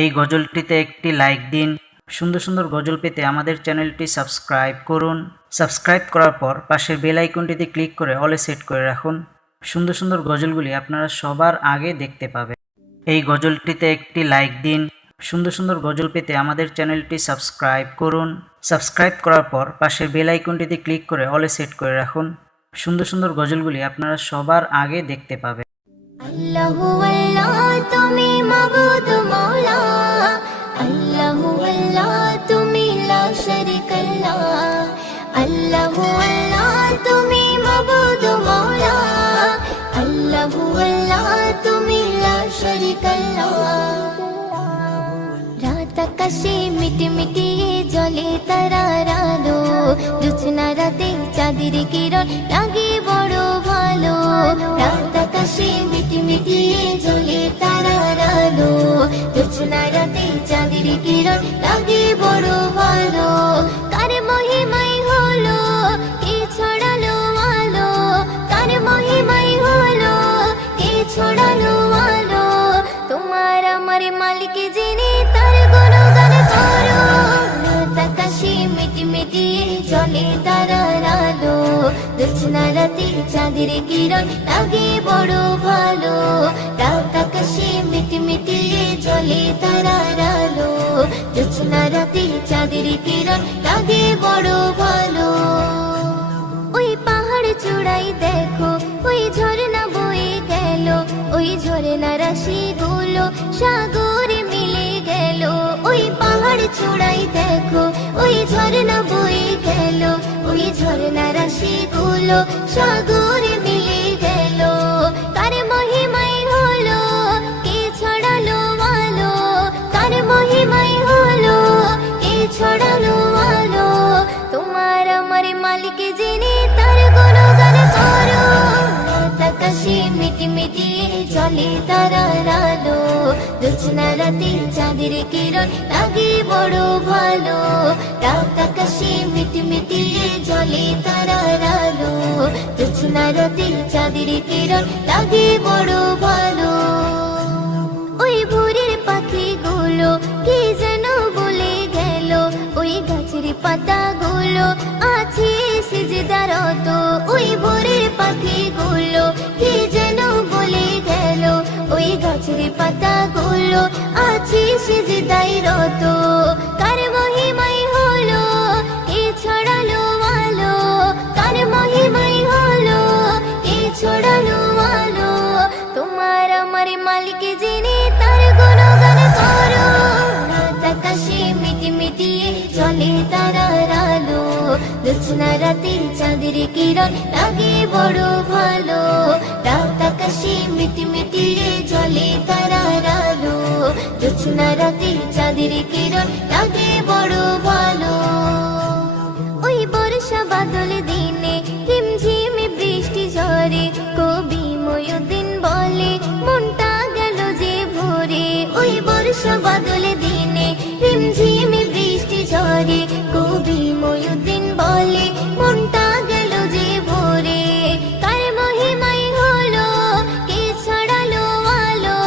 এই গজলটিতে একটি লাইক দিন। সুন্দর সুন্দর গজল পেতে আমাদের চ্যানেলটি সাবস্ক্রাইব করুন। সাবস্ক্রাইব করার পর পাশের বেল আইকনটিতে ক্লিক করে অলে সেট করে রাখুন। সুন্দর সুন্দর গজলগুলি আপনারা সবার আগে দেখতে পাবেন। এই গজলটিতে একটি লাইক দিন। সুন্দর সুন্দর গজল পেতে আমাদের চ্যানেলটি সাবস্ক্রাইব করুন। সাবস্ক্রাইব করার পর পাশের বেল আইকনটিতে ক্লিক করে অলে সেট করে রাখুন। সুন্দর সুন্দর গজলগুলি আপনারা সবার আগে দেখতে পাবেন। আল্লাহু আল্লাহ তুমি মাবুদ মওলা, আল্লাহু আল্লাহ তুমি লা শারীকা লা, আল্লাহু আল্লাহ তুমি মাবুদ মওলা, আল্লাহু আল্লাহ তুমি লা শারীকা লা। রাত আকাশে মিটমিটি জ্বলে তারার আলো, জোছনা রাতে চাঁদের কিরণ লাগে বড় ভালো। রাত আকাশে মিটমিটি জ্বলে তারার আলো, জোছনা রাতে চাঁদের কিরণ লাগে বড় ভালো। কার মহিমাই হলো কে ছড়ালো আলো, কার মহিমাই হলো কে ছড়ালো আলো। তোমার আমার মালিক যিনি তার গুণগান করো। রাত আকাশে মিটমিটি জ্বলে তারার আলো, জোছনা রাতে চাঁদের কিরণ লাগে বড় ভালো। রাত আকাশে মিটমিটি জ্বলে তারার আলো, জোছনা রাতে চাঁদের কিরণ লাগে বড় ভালো। ওই পাহাড় চূড়াই দেখো ওই ঝর্ণা বয়ে গেল, ওই ঝর্ণা রাশি গুলো সাগরে মিলে গেল। ওই পাহাড় চূড়াই দেখো ওই ঝর্ণা বয়ে গেল, ওই ঝর্ণা রাশি গুলো সাগরে মিলে গেল। কার মহিমাই হলো কে ছড়ালো আলো, কার মহিমাই হলো কে ছড়ালো আলো। তোমার আমার মালিক যিনি তার গুণগান করো। রাত আকাশে মিটমিটি জ্বলে তারার আলো, জোছনা রাতে চাঁদের কিরণ লাগে বড় ভালো। রাত আকাশে মিটমিটি জ্বলে তারার আলো, জোছনা রাতে চাঁদের কিরণ লাগে বড় ভালো। ওই ভোরের পাখিগুলো কি যেন বলে গেল, ওই গাছের পাতাগুলো আছে সিজদারত। ওই ভোরের পাখিগুলো কি যেন বলে গেল, ওই গাছের পাতাগুলো আছে সিজদারত। কার মহিমাই হলো কে ছড়ালো আলো, কার মহিমাই হলো কে ছড়ালো আলো। তোমার আমার মালিক যিনি তার গুণগান করো। রাত আকাশে মিটমিটি জ্বলে তারার আলো, জোছনা রাতে চাঁদের কিরণ লাগে বড় ভালো। রাত আকাশে মিটমিটি জ্বলে তারার আলো, জোছনা রাতে চাঁদের কিরণ লাগে বড় ভালো। ওই বর্ষা বাদল দিনে ঝিমঝিম বৃষ্টি ঝরে, কবি ময়ূদ্দিন বলে মনটা গেল যে ভরে। ওই বর্ষা বাদল দিনে ঝিমঝিম বৃষ্টি ঝরে, কবি ময়ূদ্দিন বলে মনটা গেল যে ভরে। কার মহিমাই হলো কে ছড়ালো আলো,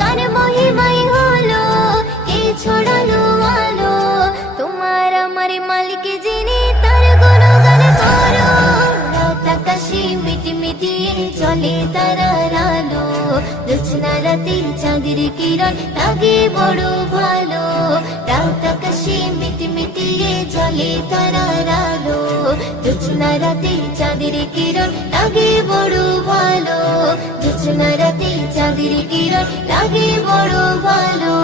কার মহিমাই হলো কে ছড়ালো আলো। তোমার আমার মালিক যিনি তার গুণগান করো। রাত আকাশে মিটমিটি জ্বলে তারার আলো, জোছনা রাতে চাঁদের কিরণ লাগে বড় ভালো। রাত আকাশে মিটমিটি জ্বলে তারার আলো, জোছনা রাতে চাঁদের কিরণ লাগে বড় ভালো। জোছনা রাতে চাঁদের কিরণ লাগে বড় ভালো,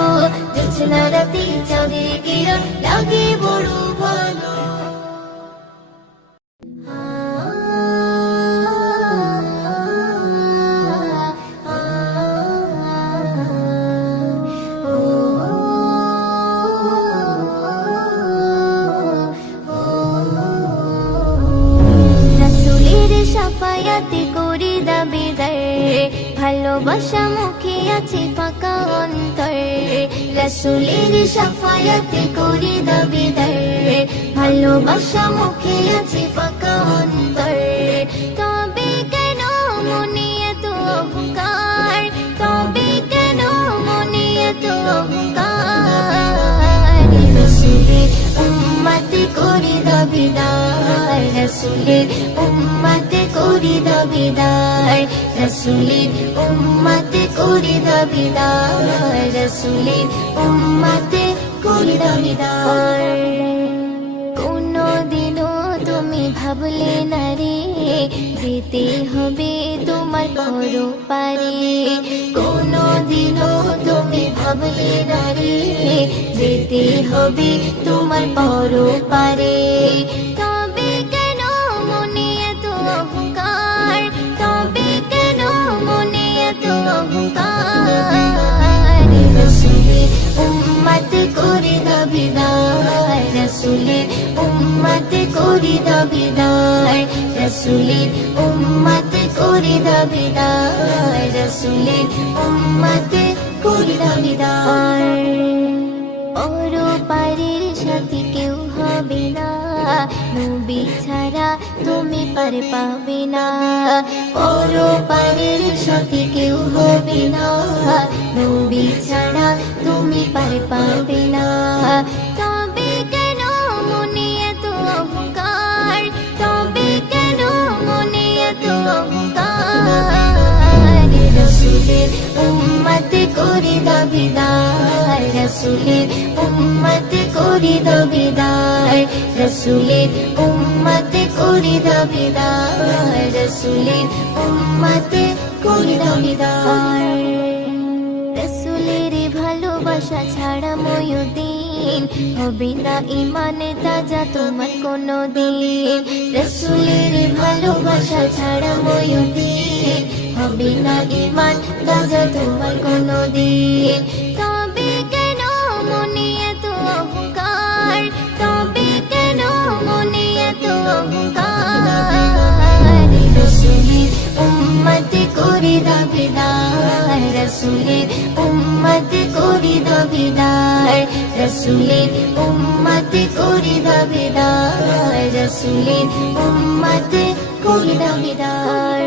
জোছনা রাতে চাঁদের কিরণ লাগে বড় ভালো। সাফায়াতে করি দাবিদার, ভালোবাসা মুখে আছে ফাঁকা অন্তর। রাসূলের সাফায়াতে করি দাবিদার, ভালোবাসা মুখে আছে ফাঁকা অন্তর। তবে কেন মনে এত অহংকার, তবে কেন মনে এত অহংকার। রসুলের উম্মতে করি দাবিদার রসুলের উম্মতে করি দাবিদার রসুলের উম্মতে করি দাবিদার কোনদিনও তুমি ভাবলে না রে যেতে হবে তোমার পরপারে কোনদিনও তুমি ভাবলে না রে যেতে হবে তোমার পরপারে তবে কেন মনে এত অহংকার তবে কেন মনে এত অহংকার রসুলের উম্মতে করি দাবিদার রসুলের উম্মতে করি দাবিদার রসুলের উম্মতে করি দাবিদার রসুলের উম্মতে করি দাবিদার পরপারের সাথে কেউ হবে না নবী ছাড়া তুমি পার পাবে না পরপারের সাথে কেউ হবে না নবী ছাড়া তুমি পার পাবে না তবে কেন মনে এত অহংকার তবে কেন মনে এত অহংকার রসুলের উম্মতে করি দাবিদার রসুলের উম্মতে করি দাবিদার রসুলের উম্মতে করি দাবিদার রসুলের উম্মতে করি দাবিদার রসুলের ভালোবাসা ছাড়া ময়ূদিন হবে না ইমানে তাজা তোমার কোনো দিন রসুলের ভালোবাসা ছাড়া ময়ূদিন হবে না ইমান তাজা তোমার কোনো দিন তবে কেন মনে এত অহংকার তবে কেন মনে এত অহংকার রসুলের উম্মতে করি দাবিদার রসুলের উম্মতে করি দাবিদার রসুলের উম্মতে করি দাবিদার রসুলের উম্মতে করি দাবিদার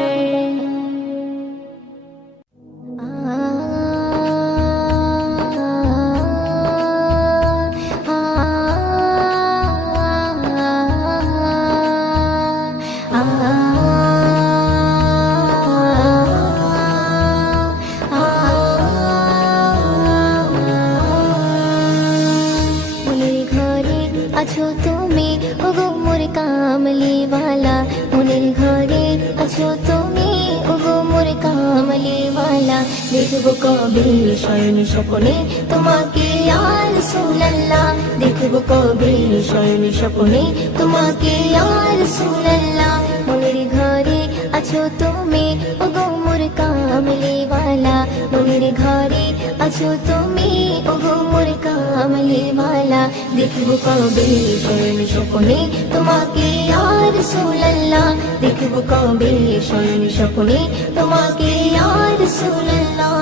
আছো তুমি ওগো মোর কামলিওয়ালা মনের ঘরে আছো তুমি ওগো মোর কামলিওয়ালা দেখবো কবে শয়ন স্বপ্নে তোমাকে ইয়া রাসূলুল্লাহ দেখবো কবে শয়ন স্বপ্নে তোমাকে ইয়া রাসূলুল্লাহ মনের ঘরে আছো তুমি ওগো মোর কামলিওয়ালা মনের ঘরে আছো তুমি ওগো মোর কামলিওয়ালা দেখবো কবে শয়ন স্বপ্নে তোমাকে ইয়া রাসূলুল্লাহ দেখবো কবে শয়ন স্বপ্নে তোমাকে ইয়া রাসূলুল্লাহ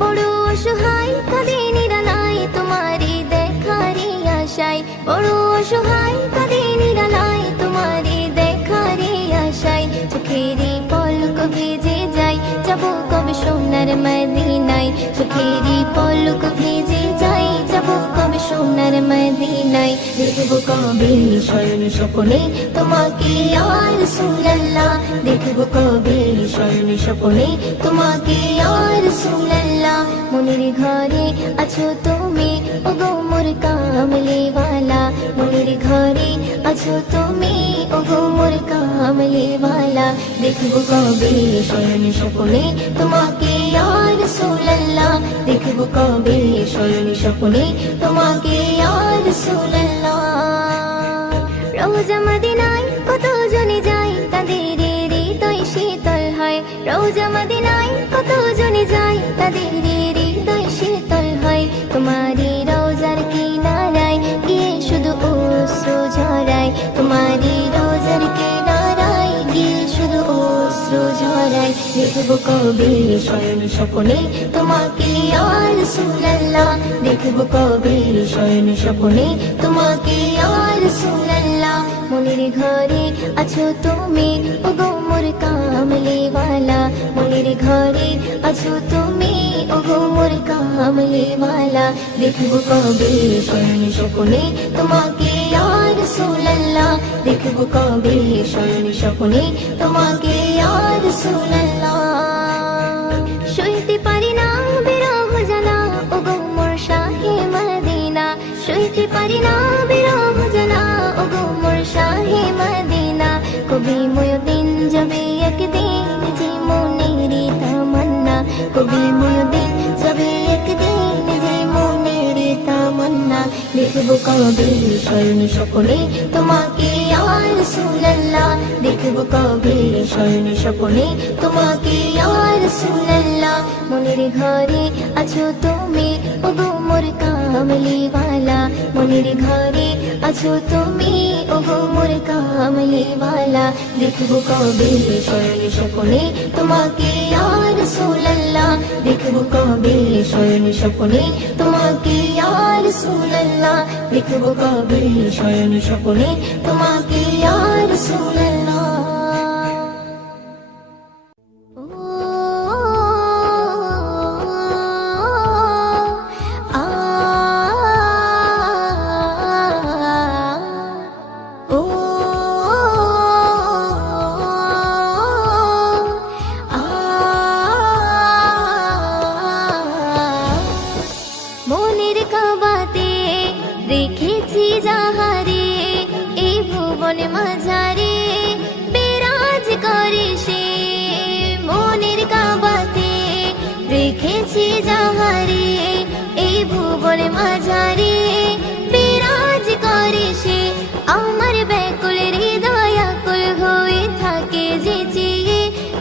বড় অসহায় কাঁদে নিরালায় তোমারি দেখারি আশায় বড় অসহায় কাঁদে নিরালায় তোমারি দেখারি আশায় চোখেরই পলক ভেজে যায় যাবো কবে সোনার মদিনায় চোখেরই পলক ভেজে যায় যাবো কবে সোনার মদিনায় দেখবো কবে শয়ন স্বপ্নে তোমাকে ইয়া রাসূলুল্লাহ দেখবো কবে শয়ন স্বপ্নে তোমাকে ইয়া রাসূলুল্লাহ মনের ঘরে আছো তুমি ওগো মোর কামলিওয়ালা মনের ঘরে আছো তুমি ওগো মোর কামলিওয়ালা দেখবো কবে শয়ন স্বপ্নে তোমাকে ইয়া রাসূলুল্লাহ দেখবো কবে শয়ন স্বপ্নে তোমাকে ইয়া রাসূলুল্লাহ রওজা মদিনায় কত জনে যায় তাদের হৃদয় শীতল হয় রওজা মদিনায় কত জনে যায় তাদের হৃদয় শীতল হয় তোমারি রওজার কিনারায় গিয়ে শুধু অশ্রু ঝরায় তোমারি রওজার কিনারায় গিয়ে শুধু অশ্রু ঝরায় দেখবো কবে শয়ন স্বপ্নে তোমাকে ইয়া রাসূলুল্লাহ দেখবো কবে শয়ন স্বপ্নে তোমাকে ইয়া রাসূলুল্লাহ মনের ঘরে আছো তুমি ওগো মোর কামলিওয়ালা মনের ঘরে আছো তুমি ওগো মোর কামলিওয়ালা দেখবো কবে শয়ন স্বপ্নে তোমাকে ইয়া রাসূলুল্লাহ রাসূলুল্লাহ দেখবো কবে স্বর্ণ স্বপ্নে তোমাকে ইয়া রাসূলুল্লাহ সইতে পারি না বিরহ জ্বালা ওগো মোর শাহে মদিনা সইতে পারি না বিরহ জ্বালা ওগো মোর শাহে মদিনা কবি মুয়ুদ্দিন যাবে একদিন যে মনের তামান্না কবি মুয়ুদ্দিন যাবে একদিন যে মনের তামান্না দেখবো কবে স্বর্ণ স্বপ্নে তোমাকে ইয়া রাসূলুল্লাহ দেখবো কবে স্বর্ণ স্বপ্নে তোমাকে ইয়া রাসূলুল্লাহ মনের ঘরে আছো তুমি ওগো মোর কামলিওয়ালা মনের ঘরে আছো তুমি ওগো মোর কামলিওয়ালা দেখবো কবে স্বর্ণ স্বপ্নে তোমাকে ইয়া রাসূলুল্লাহ দেখবো কবে স্বর্ণ স্বপ্নে তোমাকে ইয়া রাসূলুল্লাহ দেখবো কবে স্বর্ণ স্বপ্নে তোমাকে ইয়া রাসূলুল্লাহ মনের কাবাতে রেখেছি যাহারে এই ভুবন মাঝারে বিরাজ করে সে মনের কাবাতে রেখেছি যাহারে এই ভুবন মাঝারে বিরাজ করে সে আমার ব্যাকুল হৃদয় আকুল হয়ে থাকে যে চেয়ে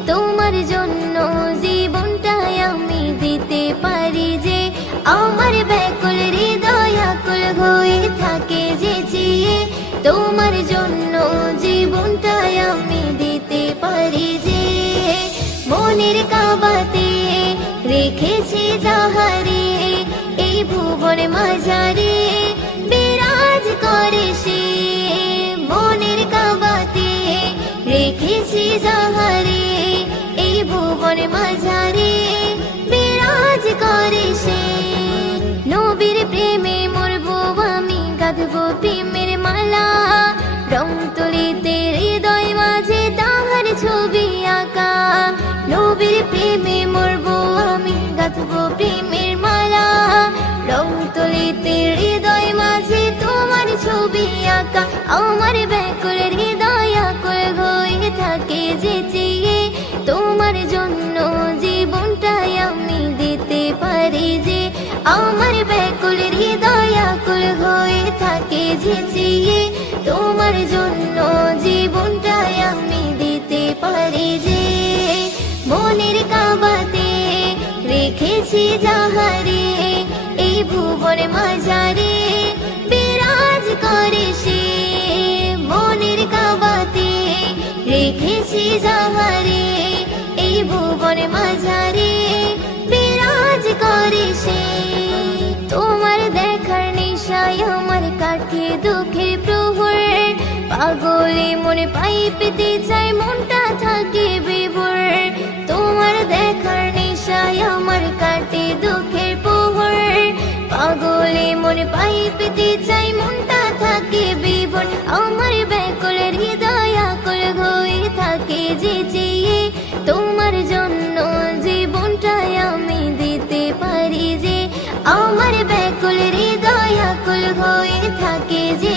তোমার জন্য জীবনটাই আমি দিতে পারি যে আমার ব্যাকুল হৃদয় আকুল হয়ে থাকে যে চেয়ে তোমার জন্য জীবনটাই আমি দিতে পারি যে মনের কাবাতে রেখেছি যাহারে এই ভুবন মাঝারে বিরাজ করে সে মনের কাবাতে রেখেছি যাহারে এই ভুবন মাঝারে বিরাজ করে সে নবীর প্রেমে মরবো আমি গাঁথবো প্রেমের মালা রং তুলিতে হৃদয় মাঝে তাহার ছবি আঁকা নবীর প্রেমে মরবো আমি গাঁথবো প্রেমের মালা রং তুলিতে হৃদয় মাঝে তোমার ছবি আঁকা আমার ব্যাকুল হৃদয় আকুল হয়ে থাকে যে চেয়ে তোমার জন্য জীবনটাই আমি দিতে পারি যে আমার ব্যাকুল হৃদয় আকুল হয়ে থাকে যে চেয়ে তোমার জন্য জীবনটাই আমি দিতে পারি যে মনের কাবাতে রেখেছি যাহারে এই ভুবন মাঝারে বিরাজ করে সে মনের কাবাতে রেখেছি যাহারে এই ভুবন মাঝারে বিরাজ করে সে তোমার দেখার নেশায় আমার কাটে দুঃখের প্রহর পাগলে মনে পাই পেতে চাই মনটা থাকে বিভোর তোমার দেখার নেশায় আমার কাটে দুঃখের প্রহর পাগলে মনে পাই পেতে চাই মনটা থাকে বিভোর আমার ব্যাকুল হৃদয় আকুল হয়ে থাকে যে চেয়ে তোমার জন্য জীবনটাই আমি দিতে পারি যে আমার ব্যাকুল হৃদয় আকুল হয়ে থাকে যে